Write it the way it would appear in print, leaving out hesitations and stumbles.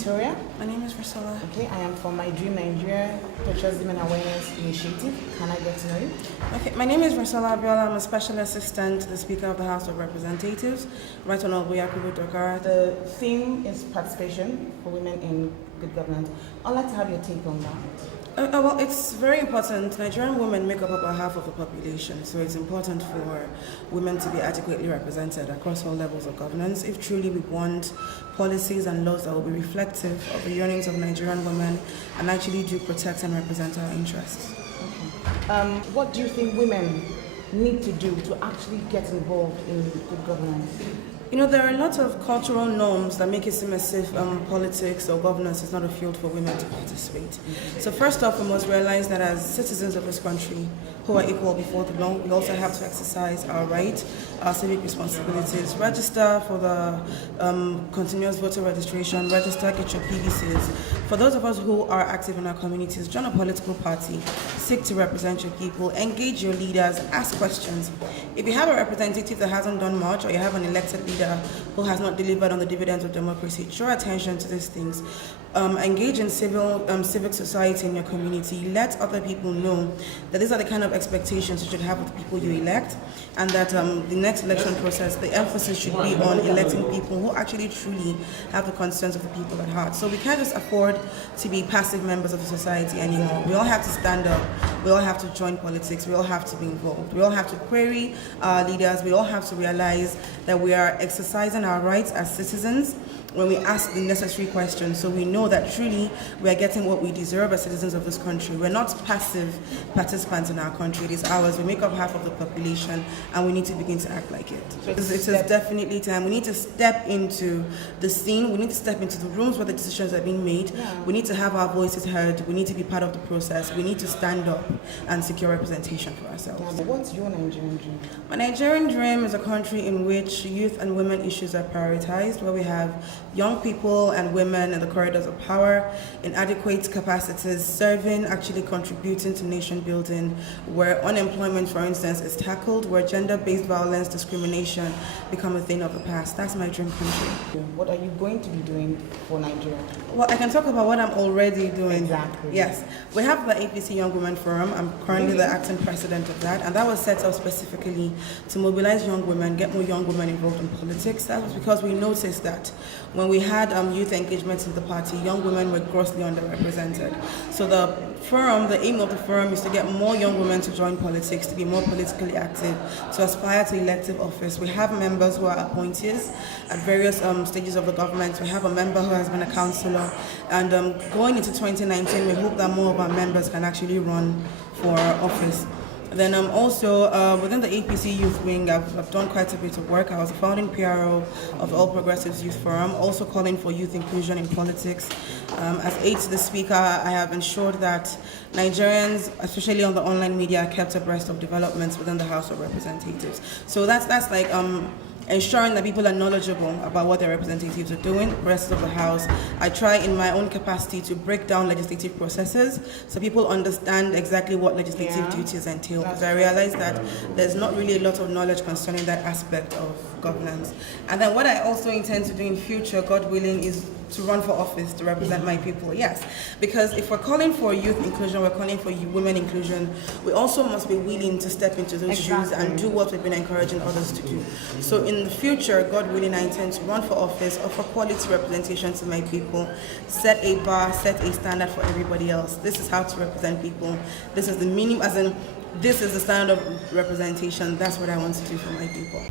Victoria. My name is Risola. Okay, I am from My Dream Nigeria, Torture Women Awareness Initiative. Can I get to know you? Okay, my name is Risola Abiola. I'm a special assistant to the Speaker of the House of Representatives, Right Honorable Yakubu Dogara. The theme is participation for women in good governance. I'd like to have your take on that. Well, it's very important. Nigerian women make up about half of the population, so it's important for women to be adequately represented across all levels of governance if truly we want policies and laws that will be reflective of the yearnings of Nigerian women and actually do protect and represent our interests. Okay. What do you think women need to do to actually get involved in good governance? You know, there are a lot of cultural norms that make it seem as if politics or governance is not a field for women to participate. So first off, we must realize that as citizens of this country who are equal before the law, we also have to exercise our rights, our civic responsibilities, register for the continuous voter registration, register, get your PVCs. For those of us who are active in our communities, join a political party, seek to represent your people, engage your leaders, ask questions. If you have a representative that hasn't done much, or you have an elected leader who has not delivered on the dividends of democracy, draw attention to these things. Engage in civic society in your community. Let other people know that these are the kind of expectations you should have with the people you elect, and that the next election process, the emphasis should be on electing people who actually truly have the concerns of the people at heart. So we can't just afford to be passive members of the society anymore. We all have to stand up. We all have to join politics. We all have to be involved. We all have to query our leaders. We all have to realize that we are exercising our rights as citizens when we ask the necessary questions, so we know that truly we are getting what we deserve as citizens of this country. We're not passive participants in our country. It is ours. We make up half of the population, and we need to begin to act like it. It is definitely time. We need to step into the scene. We need to step into the rooms where the decisions are being made. We need to have our voices heard. We need to be part of the process. We need to stand up and secure representation for ourselves. What's your Nigerian dream? My Nigerian dream is a country in which youth and women issues are prioritized, where we have young people and women in the corridors of power, in adequate capacities, serving, actually contributing to nation building, where unemployment, for instance, is tackled, where gender-based violence, discrimination become a thing of the past. That's my dream country. What are you going to be doing for Nigeria? Well, I can talk about what I'm already doing. Exactly. Yes. We have the APC Young Women Forum. I'm currently the acting president of that, and that was set up specifically to mobilize young women, get more young women involved in politics. That was because we noticed that when we had youth engagements in the party, young women were grossly underrepresented. So the forum, the aim of the forum is to get more young women to join politics, to be more politically active, to aspire to elective office. We have members who are appointees at various stages of the government. We have a member who has been a councillor, and going into 2019, we hope that more of our members can actually run for office. Then also within the APC Youth Wing, I've done quite a bit of work. I was a founding PRO of the All Progressives Youth Forum, also calling for youth inclusion in politics. As aide to the Speaker, I have ensured that Nigerians, especially on the online media, are kept abreast of developments within the House of Representatives. So that's like ensuring that people are knowledgeable about what their representatives are doing, the rest of the House. I try in my own capacity to break down legislative processes so people understand exactly what legislative duties entail, because I realize that there's not really a lot of knowledge concerning that aspect of governance. And then what I also intend to do in future, God willing, is to run for office to represent my people. Yes, because if we're calling for youth inclusion, we're calling for women inclusion, we also must be willing to step into those shoes and do what we've been encouraging others to do. So in the future, God willing, I intend to run for office, offer quality representation to my people, set a bar, set a standard for everybody else. This is how to represent people. This is the minimum, as in, this is the standard of representation. That's what I want to do for my people.